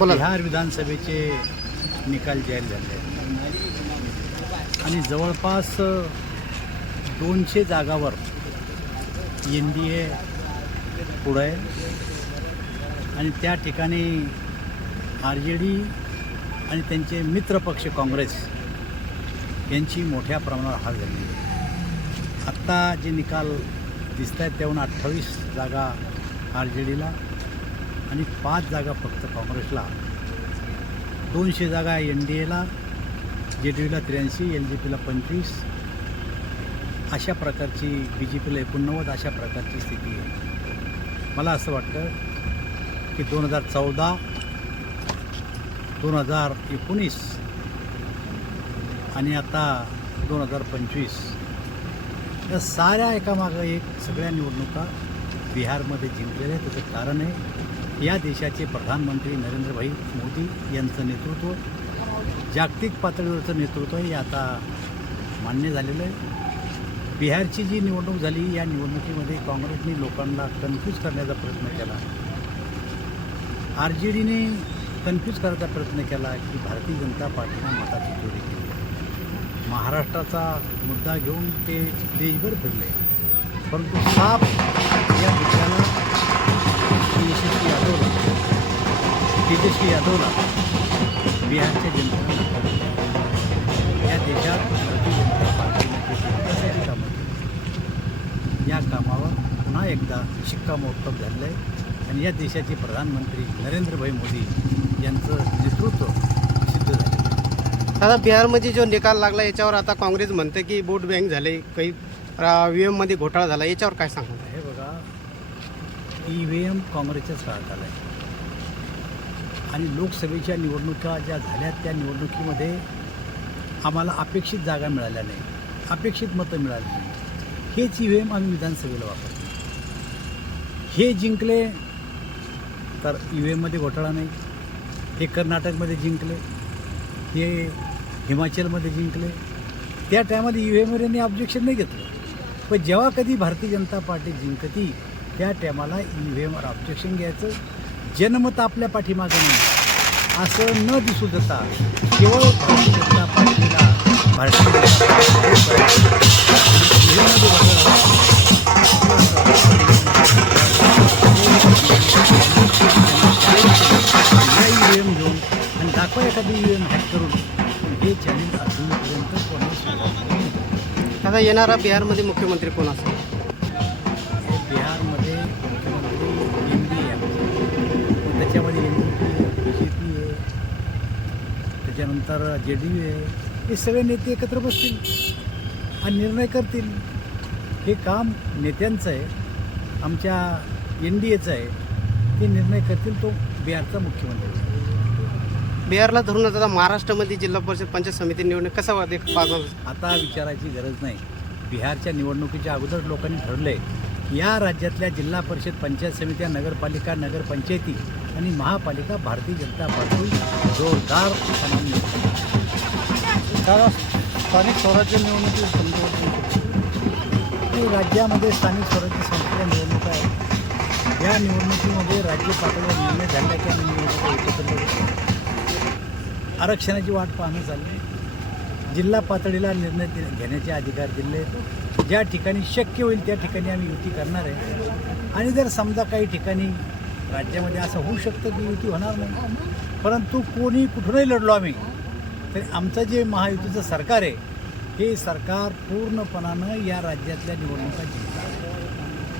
बोला. बिहार विधानसभेचे निकाल जाहीर झाले आहेत. आणि जवळपास दोनशे जागावर एन डी ए पुढं आहे आणि त्या ठिकाणी आर जे डी आणि त्यांचे मित्रपक्ष काँग्रेस यांची मोठ्या प्रमाणावर हार झाली आत्ता जे निकाल दिसत आहेत त्याहून अठ्ठावीस जागा आर जे डीला आणि पाच जागा फक्त काँग्रेसला. दोनशे जागा एन डी एला जे डी यूला त्र्याऐंशी एल जे पीला पंचवीस. अशा प्रकारची बी जे पीला एकोणनव्वद अशा प्रकारची स्थिती आहे. मला असं वाटतं की दोन हजार चौदा दोन हजार एकोणीस आणि आता दोन हजार पंचवीस या साऱ्या एकामागं एक सगळ्या निवडणुका बिहारमध्ये जिंकलेल्या त्याचं कारण आहे या देशाचे प्रधानमंत्री नरेंद्रभाई मोदी यांचं नेतृत्व जागतिक पातळीवरचं नेतृत्व हे आता मान्य झालेलं आहे. बिहारची जी निवडणूक झाली या निवडणुकीमध्ये काँग्रेसने लोकांना कन्फ्यूज करण्याचा प्रयत्न केला. आर जे डीने कन्फ्यूज करायचा प्रयत्न केला की भारतीय जनता पार्टीनं मताची चोरी केली. महाराष्ट्राचा मुद्दा घेऊन ते देशभर फिरले. परंतु साफ या मुद्द्याला यशस्वी यादवला तेजस्वी यादवला बिहारच्या जनतेनं नकार या देशात भारतीय जनता पार्टीने विकासाची कामं केली या कामावर पुन्हा एकदा शिक्कामोर्तब झालेलं आहे आणि या देशाचे प्रधानमंत्री नरेंद्रभाई मोदी यांचं नेतृत्व सिद्ध झालं आता बिहारमध्ये जो निकाल लागला याच्यावर आता काँग्रेस म्हणते की वोट बँक झाले काही व्ही एममध्ये UM घोटाळा झाला याच्यावर काय सांगू ई व्ही एम काँग्रेसच्याच काळात आला आहे आणि लोकसभेच्या निवडणुका ज्या झाल्या त्या निवडणुकीमध्ये आम्हाला अपेक्षित जागा मिळाल्या नाही. अपेक्षित मतं मिळाली नाही. हेच ई व्ही एम आम्ही विधानसभेला वापरतो. हे जिंकले तर ई व्ही एममध्ये घोटाळा नाही. हे कर्नाटकमध्ये जिंकले. हे हिमाचलमध्ये जिंकले. त्या टायमाला ई व्ही एमवर यांनी ऑब्जेक्शन नाही घेतलं. पण जेव्हा कधी भारतीय जनता पार्टी जिंकती त्या टायमाला ई व्ही एमवर ऑब्जेक्शन घ्यायचं जनमत आपल्या पाठीमागं नाही. असं न दिसू देता केवळ भारतीय जनता पार्टीला भारतीय घेऊन आणि दाखवा एखादी ईव्हीएम हॅक करून हे चॅलेंज अजूनपर्यंत कोणी आता येणारा बिहारमध्ये मुख्यमंत्री कोण असेल? त्याच्यामध्ये N D P B J P आहे त्याच्यानंतर जे डी यू आहे हे सगळे नेते एकत्र बसतील आणि निर्णय करतील. हे काम नेत्यांचं आहे. आमच्या एन डी एचं आहे. ते निर्णय करतील तो बिहारचा मुख्यमंत्री. आहे. बिहारला धरूनच आता महाराष्ट्रामध्ये जिल्हा परिषद पंचायत समिती निवडणूक कसा वाद पाहणार आता विचारायची गरज नाही. बिहारच्या निवडणुकीच्या अगोदर लोकांनी ठरलं आहे या राज्यातल्या जिल्हा परिषद पंचायत समित्या नगरपालिका नगरपंचायती आणि महापालिका भारतीय जनता पार्टी जोरदार स्थानिक स्वराज्य निवडणुकी राज्यामध्ये स्थानिक स्वराज्य संस्थेच्या निवडणुका आहेत या निवडणुकीमध्ये राज्य पातळीवर निर्णय झाला की आम्ही निवडणुका एकत्र लढू. आरक्षणाची वाट पाहणं चालली जिल्हा पातळीला निर्णय घेण्याचे अधिकार दिले ज्या ठिकाणी शक्य होईल त्या ठिकाणी आम्ही युती करणार आहे. आणि जर समजा काही ठिकाणी राज्यामध्ये असं होऊ शकतं की युती होणार नाही परंतु कोणी कुठूनही लढलो आम्ही तरी आमचं जे महायुतीचं सरकार आहे हे सरकार पूर्णपणानं या राज्यातल्या निवडणुका जिंकणार